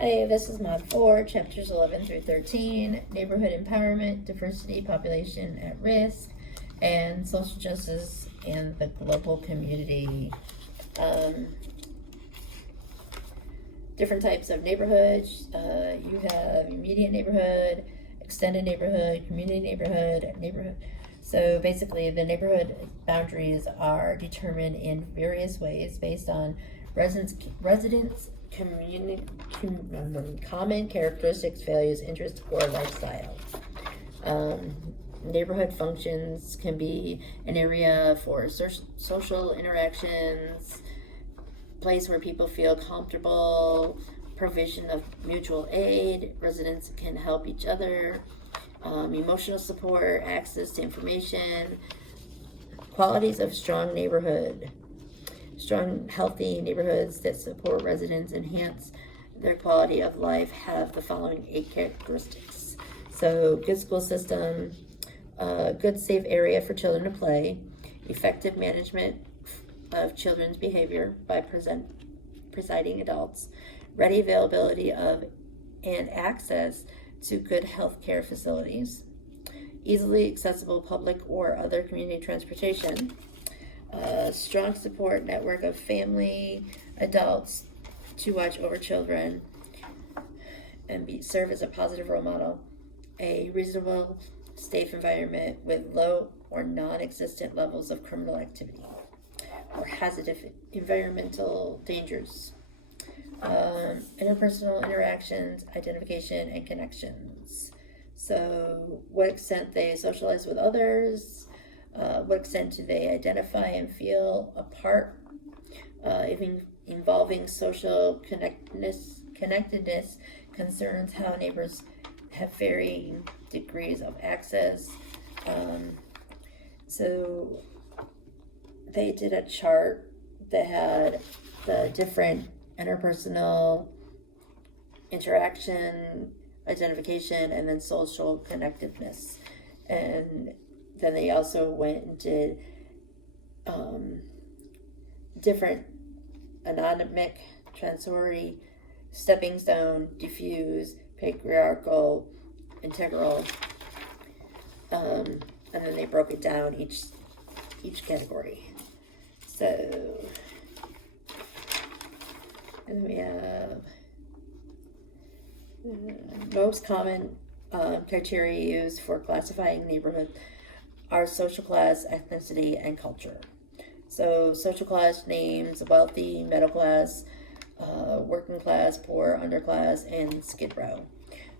Hey, this is Mod 4, Chapters 11 through 13, Neighborhood Empowerment, Diversity, Population at Risk, and Social Justice in the Global Community. Different types of neighborhoods. You have immediate neighborhood, extended neighborhood, community neighborhood, neighborhood. So basically, the neighborhood boundaries are determined in various ways based on residents' common characteristics, values, interests, or lifestyle. Neighborhood functions can be an area for social interactions, place where people feel comfortable, provision of mutual aid, residents can help each other, emotional support, access to information, qualities of strong neighborhood. Strong, healthy neighborhoods that support residents, enhance their quality of life, have the following 8 characteristics. So, good school system, good safe area for children to play, effective management of children's behavior by presiding adults, ready availability of and access to good health care facilities, easily accessible public or other community transportation, strong support network of family, adults to watch over children and serve as a positive role model, a reasonable, safe environment with low or non-existent levels of criminal activity or hazardous environmental dangers, interpersonal interactions, identification, and connections. So, what extent they socialize with others, what extent do they identify and feel a part, even involving social connectedness concerns how neighbors have varying degrees of access. So they did a chart that had the different interpersonal interaction, identification, and then social connectedness. And then they also went and did different anonymic, transitory, stepping stone, diffuse, patriarchal, integral, and then they broke it down each category. So, and we have most common criteria used for classifying neighborhood are social class, ethnicity, and culture. So social class names wealthy, middle class, working class, poor, underclass, and skid row.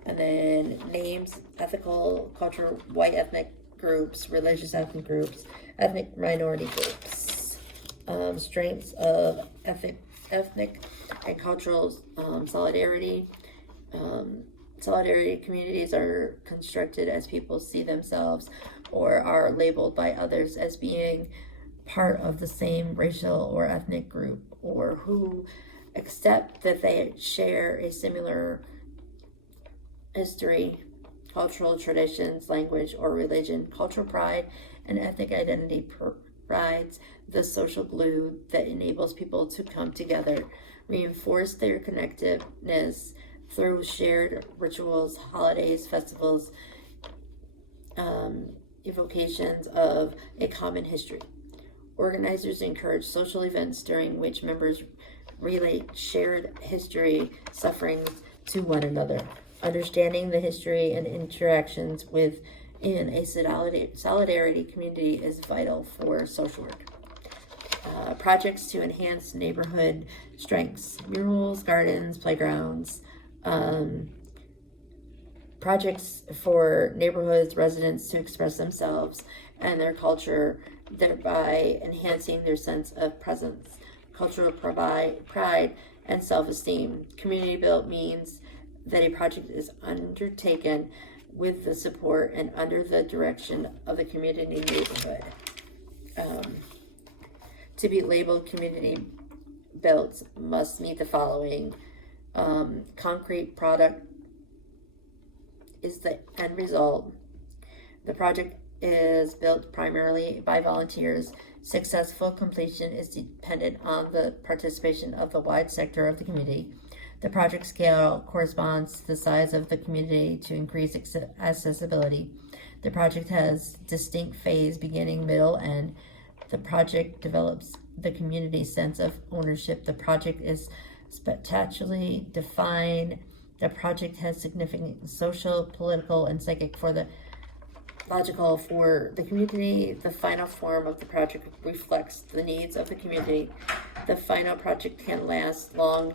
And then names ethical, cultural, white ethnic groups, religious ethnic groups, ethnic minority groups. Strengths of ethnic and cultural solidarity. Solidarity communities are constructed as people see themselves or are labeled by others as being part of the same racial or ethnic group, or who accept that they share a similar history, cultural traditions, language, or religion. Cultural pride and ethnic identity provides the social glue that enables people to come together, reinforce their connectedness through shared rituals, holidays, festivals, evocations of a common history. Organizers encourage social events during which members relate shared history, sufferings to one another. Understanding the history and interactions within a solidarity community is vital for social work. Projects to enhance neighborhood strengths, murals, gardens, playgrounds, projects for neighborhoods, residents to express themselves and their culture, thereby enhancing their sense of presence, cultural pride, and self-esteem. Community built means that a project is undertaken with the support and under the direction of the community neighborhood. To be labeled community built must meet the following. Concrete product is the end result. The project is built primarily by volunteers. Successful completion is dependent on the participation of the wide sector of the community. The project scale corresponds to the size of the community to increase accessibility. The project has distinct phase, beginning, middle, end. The project develops the community's sense of ownership. The project is spatially defined. The project has significant social, political, and psychological for the community. The final form of the project reflects the needs of the community. The final project can last long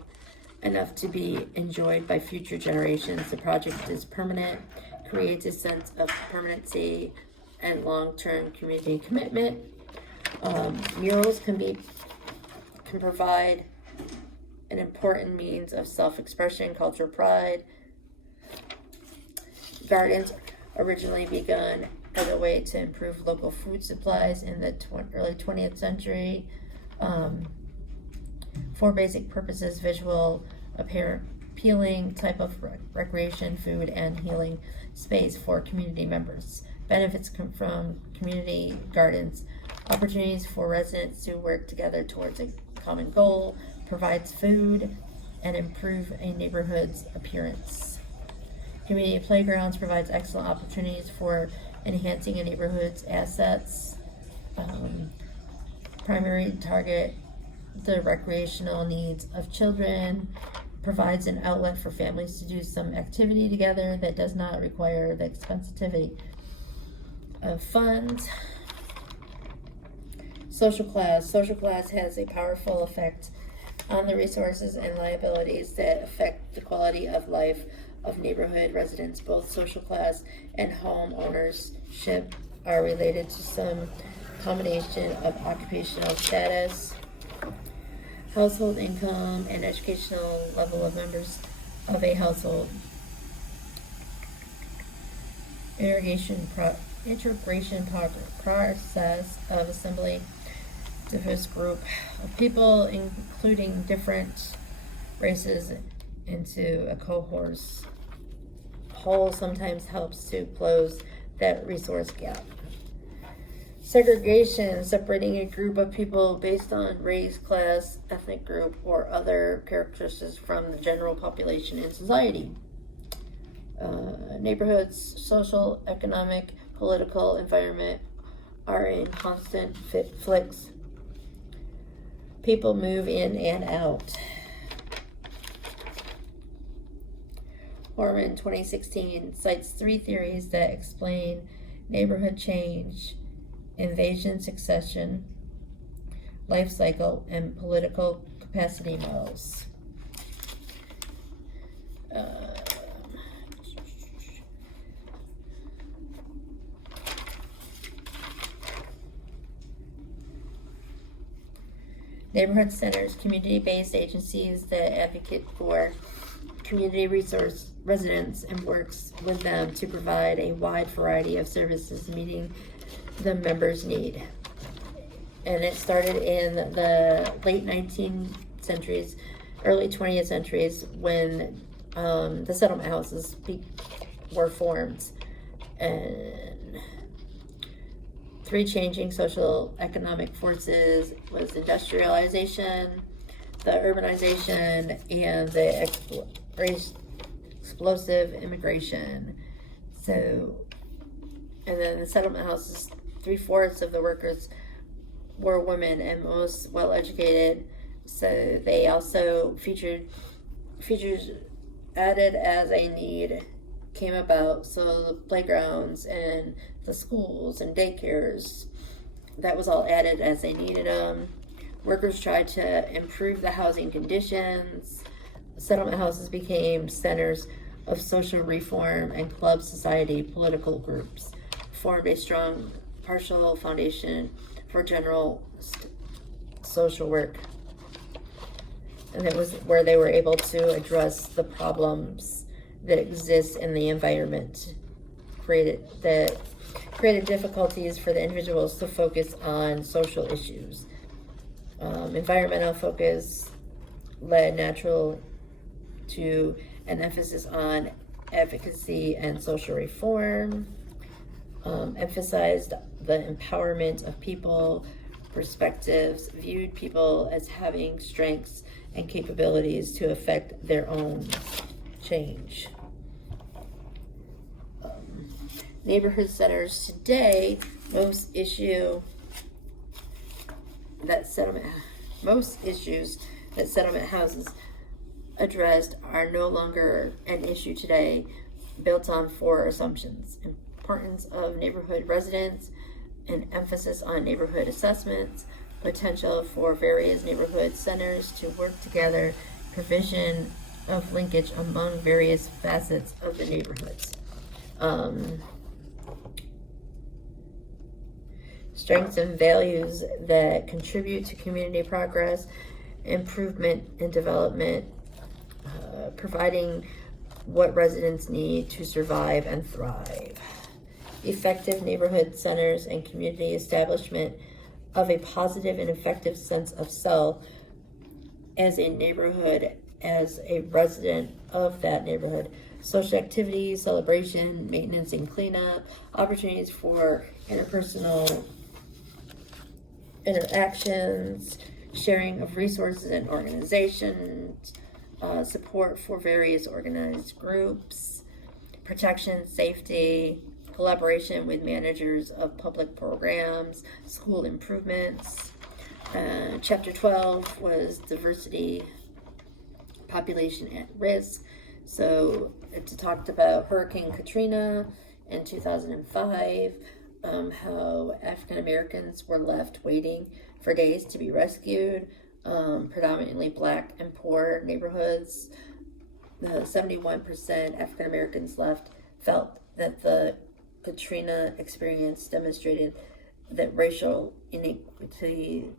enough to be enjoyed by future generations. The project is permanent, creates a sense of permanency and long-term community commitment. Murals can provide an important means of self-expression, cultural pride. Gardens originally begun as a way to improve local food supplies in the early 20th century. For basic purposes: visual, appealing type of recreation, food, and healing space for community members. Benefits from community gardens: opportunities for residents to work together towards a common goal, provides food, and improve a neighborhood's appearance. Community playgrounds provides excellent opportunities for enhancing a neighborhood's assets. Primary target the recreational needs of children, provides an outlet for families to do some activity together that does not require the expensivity of funds. Social class. Social class has a powerful effect on the resources and liabilities that affect the quality of life of neighborhood residents. Both social class and home ownership are related to some combination of occupational status, household income, and educational level of members of a household. Integration process of assembling diverse group of people, including different races, into a cohort whole sometimes helps to close that resource gap. Segregation, separating a group of people based on race, class, ethnic group, or other characteristics from the general population in society. Neighborhoods, social, economic, political environment are in constant flux. People move in and out. Horman 2016 cites 3 theories that explain neighborhood change: invasion, succession, life cycle, and political capacity models. Neighborhood centers, community-based agencies that advocate for community resource residents and works with them to provide a wide variety of services meeting the members' need. And it started in the late 19th centuries, early 20th centuries, when the settlement houses were formed. And 3 changing social economic forces was industrialization, the urbanization, and the explosive immigration. So, and then the settlement houses, 3/4 of the workers were women and most well-educated. So they also features added as a need came about. So the playgrounds and the schools and daycares, that was all added as they needed them. Workers tried to improve the housing conditions. Settlement houses became centers of social reform, and club society political groups formed a strong partial foundation for general social work. And it was where they were able to address the problems that exist in the environment, created difficulties for the individuals to focus on social issues. Environmental focus led natural to an emphasis on advocacy and social reform, emphasized the empowerment of people, perspectives, viewed people as having strengths and capabilities to affect their own change. Neighborhood centers today, most issues that settlement houses addressed are no longer an issue today, built on four assumptions: importance of neighborhood residents, an emphasis on neighborhood assessments, potential for various neighborhood centers to work together, provision of linkage among various facets of the neighborhoods. Strengths and values that contribute to community progress, improvement, and development, providing what residents need to survive and thrive. Effective neighborhood centers and community establishment of a positive and effective sense of self as a neighborhood, as a resident of that neighborhood. Social activities, celebration, maintenance and cleanup, opportunities for interpersonal interactions, sharing of resources and organizations, support for various organized groups, protection, safety, collaboration with managers of public programs, school improvements. Chapter 12 was diversity, population at risk. So it talked about Hurricane Katrina in 2005, how African Americans were left waiting for days to be rescued, predominantly black and poor neighborhoods. 71% African Americans felt that the Katrina experience demonstrated that racial inequity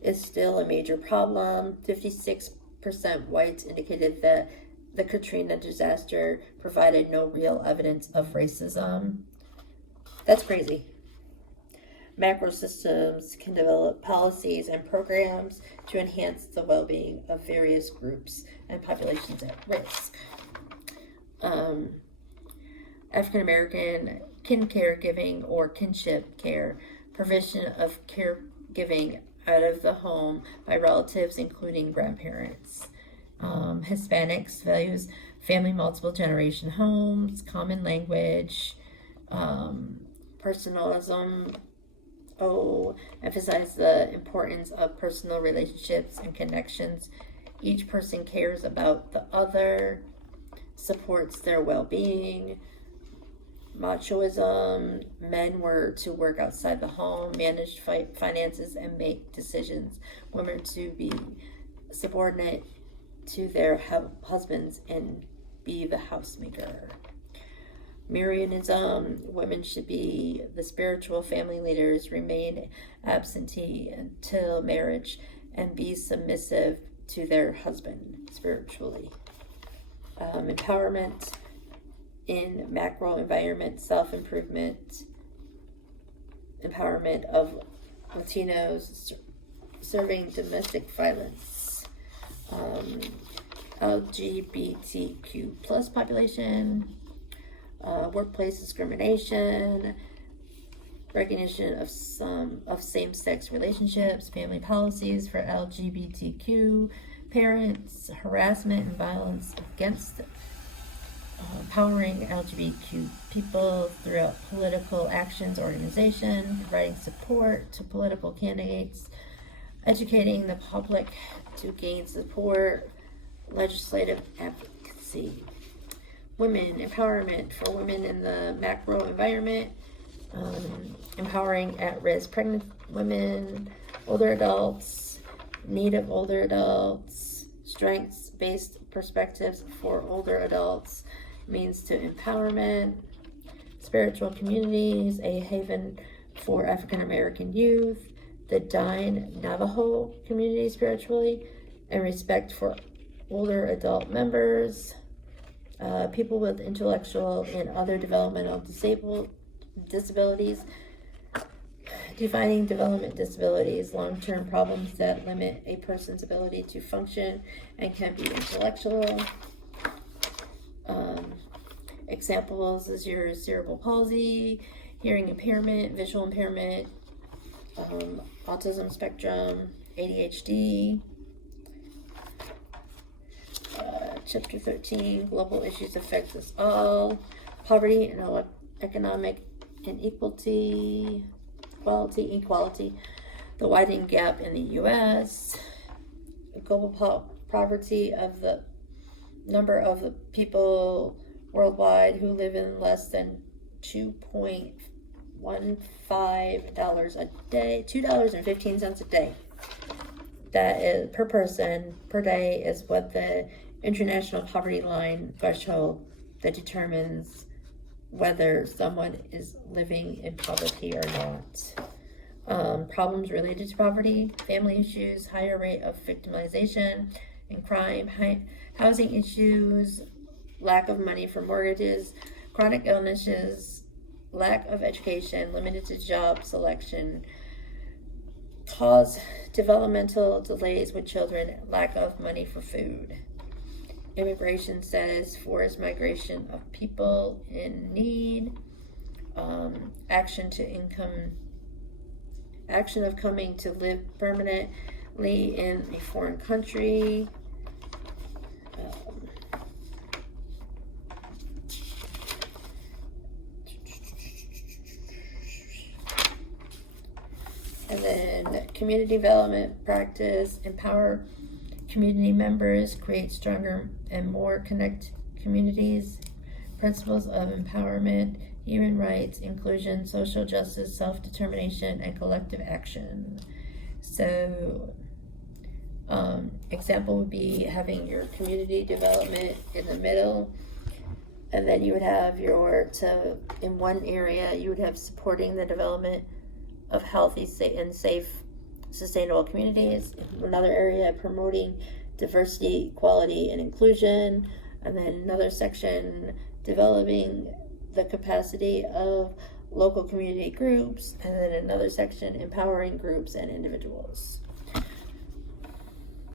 is still a major problem. 56% whites indicated that the Katrina disaster provided no real evidence of racism. That's crazy. Macro systems can develop policies and programs to enhance the well-being of various groups and populations at risk. African American kin caregiving or kinship care, provision of caregiving out of the home by relatives, including grandparents. Hispanics values family multiple generation homes, common language, personalism. Emphasize the importance of personal relationships and connections. Each person cares about the other, supports their well-being. Machoism, men were to work outside the home, manage finances, and make decisions. Women to be subordinate to their husbands and be the housemaker. Marianism, women should be the spiritual family leaders, remain absentee until marriage, and be submissive to their husband spiritually. Empowerment in macro environment, self-improvement, empowerment of Latinos, serving domestic violence, LGBTQ plus population, workplace discrimination, recognition of same-sex relationships, family policies for LGBTQ parents, harassment and violence against empowering LGBTQ people throughout political actions, organization, providing support to political candidates, educating the public to gain support, legislative advocacy. Women, empowerment for women in the macro environment, empowering at-risk pregnant women, older adults, need of older adults, strengths-based perspectives for older adults, means to empowerment, spiritual communities, a haven for African American youth, the Dine Navajo community spiritually, and respect for older adult members, people with intellectual and other developmental disabilities, defining development disabilities, long-term problems that limit a person's ability to function and can be intellectual. Examples is your cerebral palsy, hearing impairment, visual impairment, autism spectrum, ADHD, Chapter 13, global issues affect us all. Poverty and economic inequality, equality, the widening gap in the U.S., global poverty of the number of the people worldwide who live in less than $2.15 a day, $2.15 a day. That is per person per day is what the international poverty line threshold that determines whether someone is living in poverty or not. Problems related to poverty, family issues, higher rate of victimization and crime, housing issues, lack of money for mortgages, chronic illnesses, lack of education, limited job selection, cause developmental delays with children, lack of money for food. Immigration status, forced migration of people in need, action of coming to live permanently in a foreign country, and then community development practice, empower community members, create stronger and more connect communities, principles of empowerment, human rights, inclusion, social justice, self-determination, and collective action. So, example would be having your community development in the middle, and then you would have in one area, you would have supporting the development of healthy and safe, sustainable communities. In another area, promoting diversity, equality, and inclusion. And then another section, developing the capacity of local community groups. And then another section, empowering groups and individuals.